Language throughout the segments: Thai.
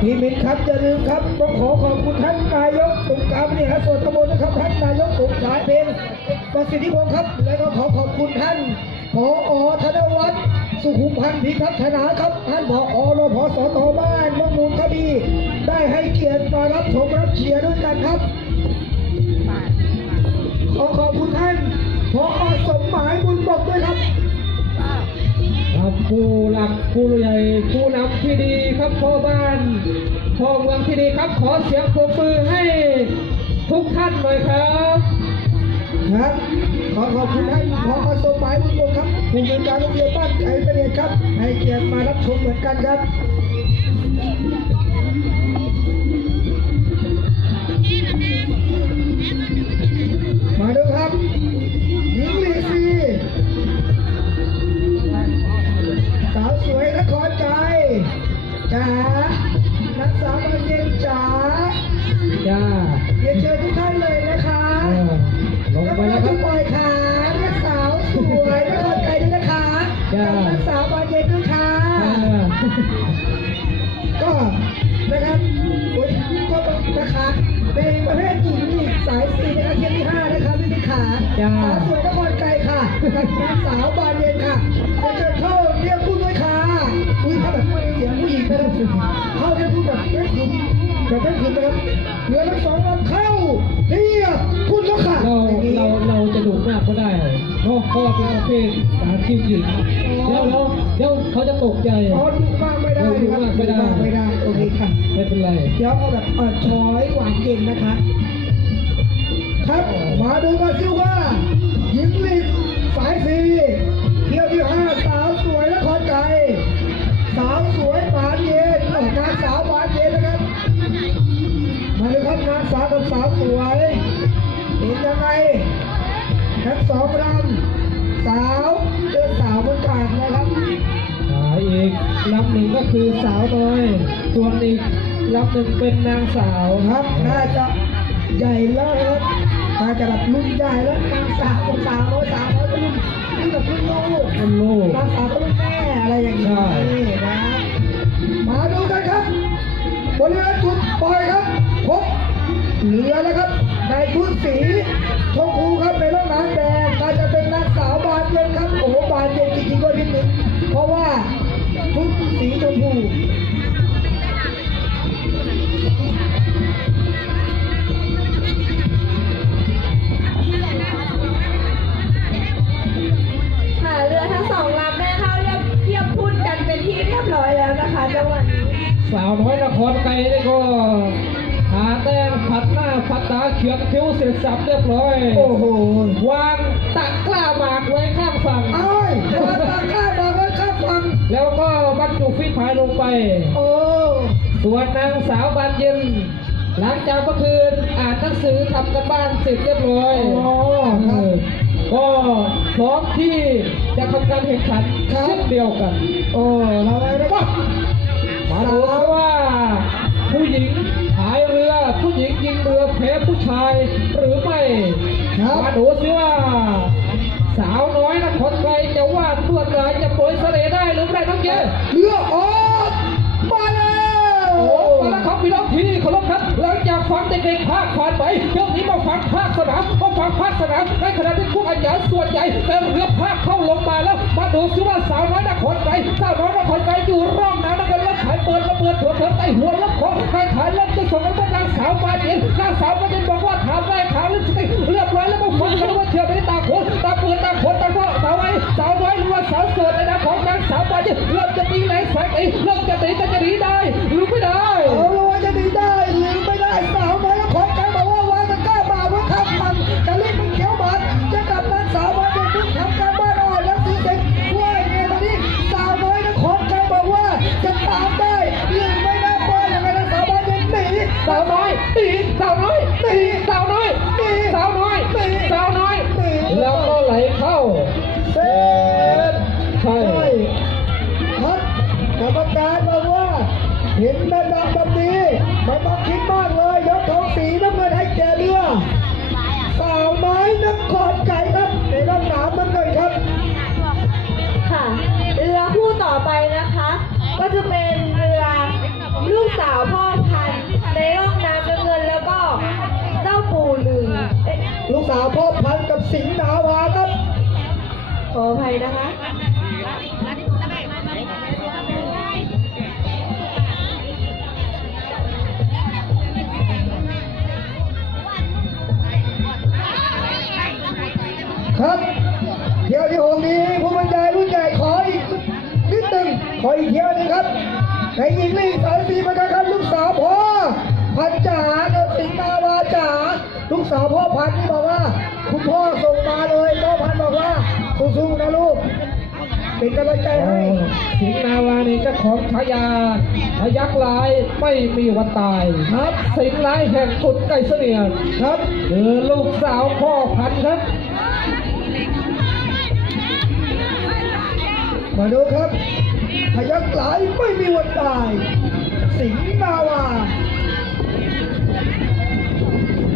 พี่มินครับอย่าลืมครับต้องขอขอบคุณท่านนายกองค์การบริหารส่วนตำบลนะครับท่านนายกสุขสายเป็นประสิทธิพงศ์ครับ และก็ขอขอบคุณท่านผอธนวัฒน์สุขุมพันธ์พิพัฒนาครับท่านผอรพสตบ้านมะมูลคดี ได้ให้เกียรติมารับชมรับเชียร์ด้วยกันครับ ขอขอบคุณท่าน ครับผู้หลักผู้ใหญ่ผู้นำที่ดีครับพ่อบ้านพ่อเมืองที่ดีครับขอเสียงปรบมือให้ทุกท่านหน่อยครับครับขอขอบคุณท่านขอสมหมายบุญบกครับผู้จัดการโรงเรียนบ้านไก่เสด็จครับให้เกียรติมารับชมเหมือนกันครับ จ้านักสาวบานเย็นด้วยค่ะอ่าก็นะครับโอ๊ยก็นะคะเป็นประเภทหญิงอีกสายสี่นะคะเทียมที่ห้านะคะไม่มีขาจ้าสาวสวยนครไกลค่ะกับนางสาวบานเย็นค่ะจะเชิญเข้าเรียกผู้ด้วยค่ะอุ้ยถ้าแบบเสียงผู้หญิงนะครับเข้าเรียกผู้แบบ ไม่ขุนแบบไม่ขุนนะครับเหลือทั้งสองลำเข้าเรียกผู้แล้วค่ะเราอย่างนี้เราเราจะดุมากก็ได้เพราะพ่อเป็นประเภทการชีพหญิงเดี๋ยวเราเดี๋ยวเขาจะตกใจอ๋อดูมากไม่ได้นะครับดูมากไม่ได้ดูไม่ได้โอเคค่ะไม่เป็นไรเดี๋ยวเอาแบบอ่อนช้อยหวานเย็นนะคะ ครับมาดูกันซิว่าหญิงลีกสายสีเที่ยวที่ห้า คือสาวน้อยส่วนอีกลำหนึ่งเป็นนางสาวครับ น่าจะใหญ่แล้วนะครับน่าจะแบบรุ่นใหญ่แล้วนางสาวกับสาวน้อยสาวน้อยก็รุ่นรุ่นแบบรุ่นลูกคุณลูกนางสาวก็รุ่นแม่อะไรอย่างนี้ใช่นะมาดูกันครับบริเวณจุดปล่อยครับพบเรือนะครับในชุดสีชมพูครับในร่องน้ำแดงน่าจะ ชุดสีชมพูค่ะเรือทั้งสองลำได้เข้าเรียบเทียบพุ่นกันเป็นที่เรียบร้อยแล้วนะคะจังหวะนี้สาวน้อยนครไกรนี่ก็หาแต้มผัดหน้าผัดตาเขียนคิ้วเสร็จสับเรียบร้อย โอ้โห วางตะกร้าหมากไว้ข้างฝั่ง เอ้ยมาตาข้ามาไว้ข้าฟัง แล้วก็บรรจุฟิตพายลงไป โอ้ส่วนนางสาวบานเย็น หลังจากเมื่อคืนอ่านหนังสือทำกันบ้านเสร็จเรียบร้อยโอ้เออก็พร้อมที่จะทำการแข่งขันครับเช่นเดียวกัน โอ้เราไปนะ เดี๋ยวนี้มาฟังภาคสนามมาฟังภาคสนามในขณะที่พวกอาจารย์ส่วนใหญ่เป็นเรือภาคเข้าลงมาแล้ว มาดูซิว่าสาวน้อยนครไกรสาวน้อยนครไกรอยู่ร่องน้ำนะครับแล้วขายเปิดระเบิดเถื่อนๆใต้หัวรับของใครขายเล่นจะส่งให้พวกนางสาวบานเย็นนางสาวบานเย็นบอกว่าถามได้ถามเรื่องสติเรียบร้อยแล้วมาฟังกันว่าเที่ยวนี้ตาโขนตาเปิดตาโขนตาก็สาวไอ้สาวน้อยหรือว่าสาวโสดในนามของนางสาวบานเย็นเริ่มจะตีแรงแสงไอ้เริ่มจะตีจะจะหนีได้ อภัยนะคะครับเที่ยวที่หกนี้ผู้บรรยายรุ่นใหญ่ขออีกนิดหนึ่งขออีกเที่ยวนึงครับ ในหญิงลีสายสีเหมือนกันครับลูกสาวพ่อพันจ๋ากับสิงห์ดาวาจ๋าลูกสาวพ่อพันนี่บอกว่า คุณพ่อส่งมาเลยพ่อพันบอกว่า สู้ๆนะลูกเป็นกำลังใจให้สิงห์นาวานี่เจ้าของฉายาพยักษ์ลายไม่มีวันตายครับ สิงห์ลายแห่งกุดไก่เสนียดครับคือลูกสาวพ่อพันธุ์ครับ มาดูครับพยักหลายไม่มีวันตาย สิงห์นาวา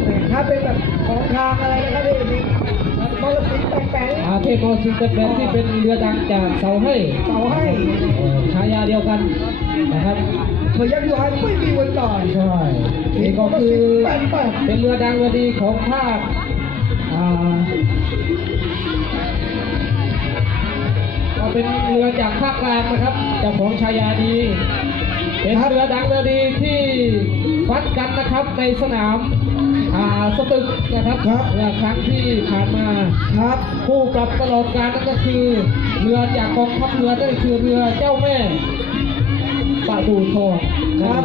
แต่ถ้าเป็นแบบของทางอะไรนะครับพี่นี่ มรสิงห์แปลงอาเทพโอซินเตอร์แบนที่เป็นเรือดังจากเสาให้ๆเสาให้เอ่อฉายาเดียวกันนะครับพยักหลายไม่มีวันตายใช่นี่ก็คือแปดแปดเป็นเรือดังเรือดีของภาคอ่าก็เป็นเรือจากภาคกลางนะครับเจ้าของฉายานี้เป็นเรือดังเรือดีที่ฟัดกันนะครับในสนามอ่า สตึกนะครับเมื่อครั้งที่ผ่านมาครับคู่ปรับตลอดการนั่นก็คือเรือจากกองทัพเรือนั่นคือเรือเจ้าแม่ปะดูทองครับ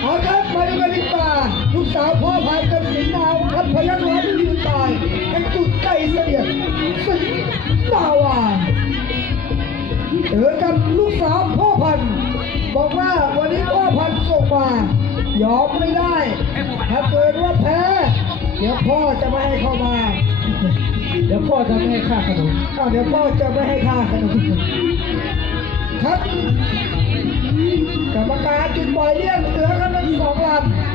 เอาครับมาดูกันดีกว่าลูกสาวพ่อพายกับสิงห์นาวครับพยักหลายไม่มีวันตายเป็นจุดใกล้เสนียดสิงห์นาวาเจอกับลูกสาวพ่อพันธุ์บอกว่าวันนี้พ่อพันธุ์ส่งมา ยอมไม่ได้ถ้าเกิดว่าแพ้ เดี๋ยวพ่อจะไม่ให้เข้ามา เดี๋ยวพ่อจะไม่ให้ค่าขนมอ้าวเดี๋ยวพ่อจะไม่ให้ค่าขนมครับกรรมการจุดปล่อยเลี้ยงเหลือกันทั้งสองลำ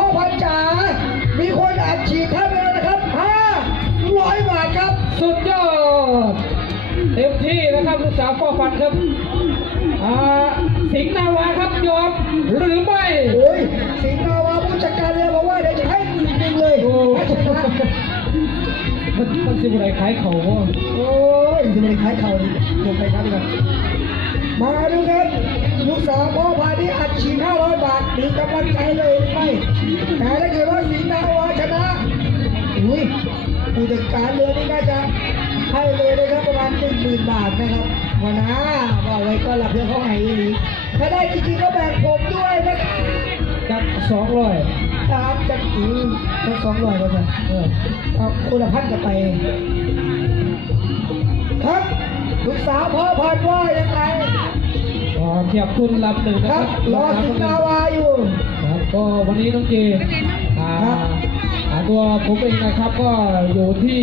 พ่อพันจ๋ามีคนอัดฉีดท่านแล้วนะครับห้าร้อยบาทครับ สุดยอดเต็มที่นะครับลูกสาวพ่อฟันครับอ่าสิงห์นาวาครับยอมหรือไม่โอ้ยสิงห์นาวาผู้จัดการเรือบอกว่าเดี๋ยวจะให้จริงๆเลยโอ้ให้ชนะมันมันสิบอะไรขายเขาวะโอ้ยจะไม่ขายเข่าดิลงไปครับดีกว่ามาดูครับ ลูกสาวพ่อพาที่อัดฉีด500 บาทมีกำลังใจเลยหรือไม่แต่ถ้าเกิดว่าสิงห์นาวาชนะอุ้ยผู้จัดการเรือนี่น่าจะให้เลยนะครับประมาณหนึ่งหมื่นบาทนะครับวันนะว่าไว้ก็หลับเพื่อเขาให้อีหลีถ้าได้จริงๆก็แบ่งผมด้วยนะครับจับสองร้อยตามจัดอืมทั้งสองร้อยก็จะเออเอาคนละพันกันไป ครับลูกสาวพ่อพันธุ์ว่ายังไง อ๋อเทียบทุนลำหนึ่งคนะครัรับบรอสิงห์นาวาอยู่ ครับก็วันนี้น้องเจอ่าครับ อ่าตัวผมเองนะครับก็อยู่ที่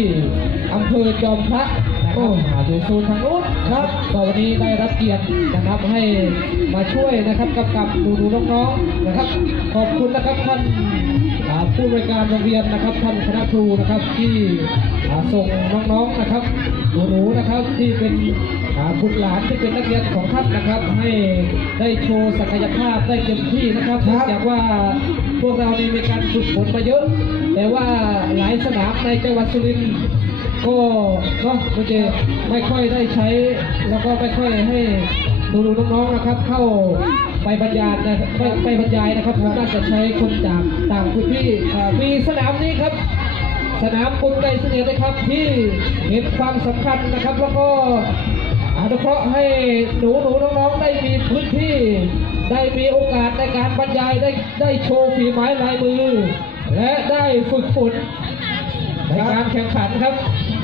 อำเภอจอมพระนะครับอ่าอยู่โซนทางนู้นครับก็วันนี้ได้รับเกียรตินะครับให้มาช่วยนะครับกำกับดูดูน้องๆนะครับ ขอบคุณนะครับท่านอ่าผู้บริการโรงเรียนนะครับท่านคณะครูนะครับที่อ่าส่งน้องๆนะครับหนูๆนะครับที่เป็นอ่า บุตรหลานที่เป็นนักเรียนของท่านนะครับ ให้ได้โชว์ศักยภาพได้เต็มที่นะครับครัเนื่บองจากว่าพวกเรานี่มีการฝึกฝนมาเยอะ แต่ว่าหลายสนามในจังหวัดสุรินทร์ก็เนาะโอเคไม่ค่อยได้ใช้ แล้วก็ไม่ค่อยให้ดูดูน้องๆนะครับ เข้าไปบรรยายนะไปไปบรรยายนะครับผมน่าจะใช้คนจากต่างพื้นที่อ่ามีสนามนี้ครับสนามกุลไกเสนียดนะครับที่เห็นความสำคัญนะครับ แล้วก็อ นุเคราะห์ให้หนูหนูๆน้องๆได้มีพื้นที่ ได้มีโอกาสในการบรรยายได้ได้โชว์ฝีไม้ลายมือ และได้ฝึกฝนในการแข่งขันครับ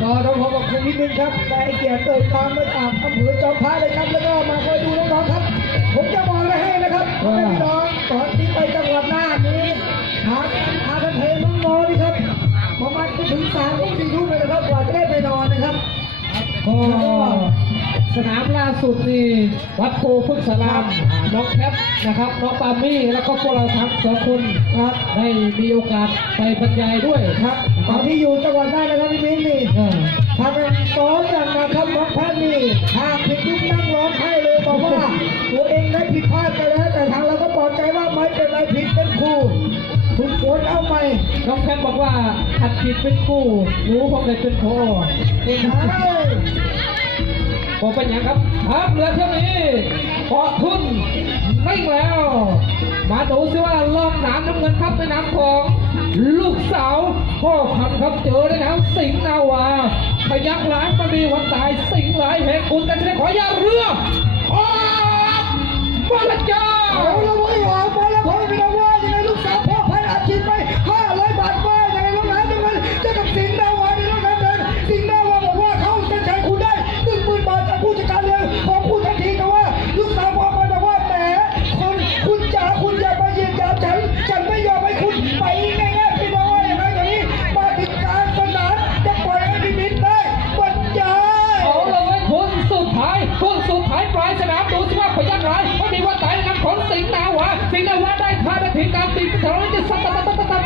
ก็ต้องขอขอบคุณนิดนึงครับได้เกียรติเติมทางมาจากอำเภอจอมพระเลยครับ แล้วก็มาคอยดูน้องๆครับ ผมจะบอกอะไรให้นะครับพ่อแม่พี่น้องตอนที่ไปจังหวัดน่านนี้หาหากันเทน้องๆนี่ครับประมาณถึงสามทุ่มสี่ทุ่มเลยนะครับกว่าจะได้ไปนอนนะครับก็ สนามล่าสุดนี่วัดโพพึกษารามน้องแคทนะครับน้องปามี่แล้วก็พวกเราทั้งสองคนครับได้มีโอกาสไปบรรยายด้วยครับตอนที่อยู่จังหวัดได้นะครับพี่มิ้นนี่เออทางการซ้อมอย่างนะครับน้องแพทย์นี่หากผิดยุคนั่งร้องไห้เลยบอกว่าตัวเองได้ผิดพลาดไปแล้วแต่ทางเราก็ปลอบใจว่าไม่เป็นไรผิดเป็นครูคุณควรเอาใหม่น้องแคทบอกว่าขัดผิดเป็นคู่รู้พอเลยเป็นโคเก่งมากเลย ผมเป็นอย่างครับทัพเรือเที่ยวนี้เกาะทุ่นไม่งแล้ว มาดูซิว่าลองน้ำน้ำเงินครับในน้ำของ ลูกสาวพ่อพันธุ์ครับเจอในน้ำสิงห์นาวาพยักหลางมันมีวันตายสิงห์หลายแห่งคุณกันจะได้ขอยาเรือออกมาละจ้าเอาละเว้ยออกมาแล้วพ่อพี่น้องว่ายังไงลูกสา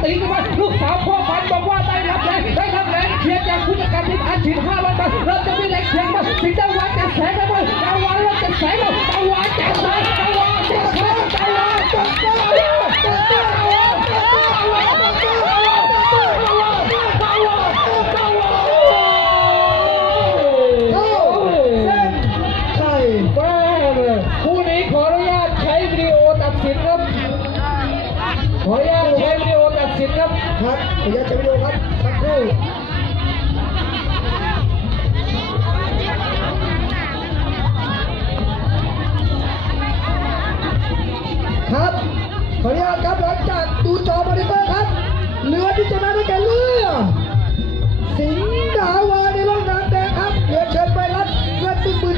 ตะตะตีกันมาลูกสาวพ่อพันบอกว่าได้รับแรงได้รับแรงเชียร์จากผู้จัดการทีมอาชีพห้าร้อยบาทเราจะมีแรงเชียร์มาสิงห์ ครับพยายามจะโยครับสักครู่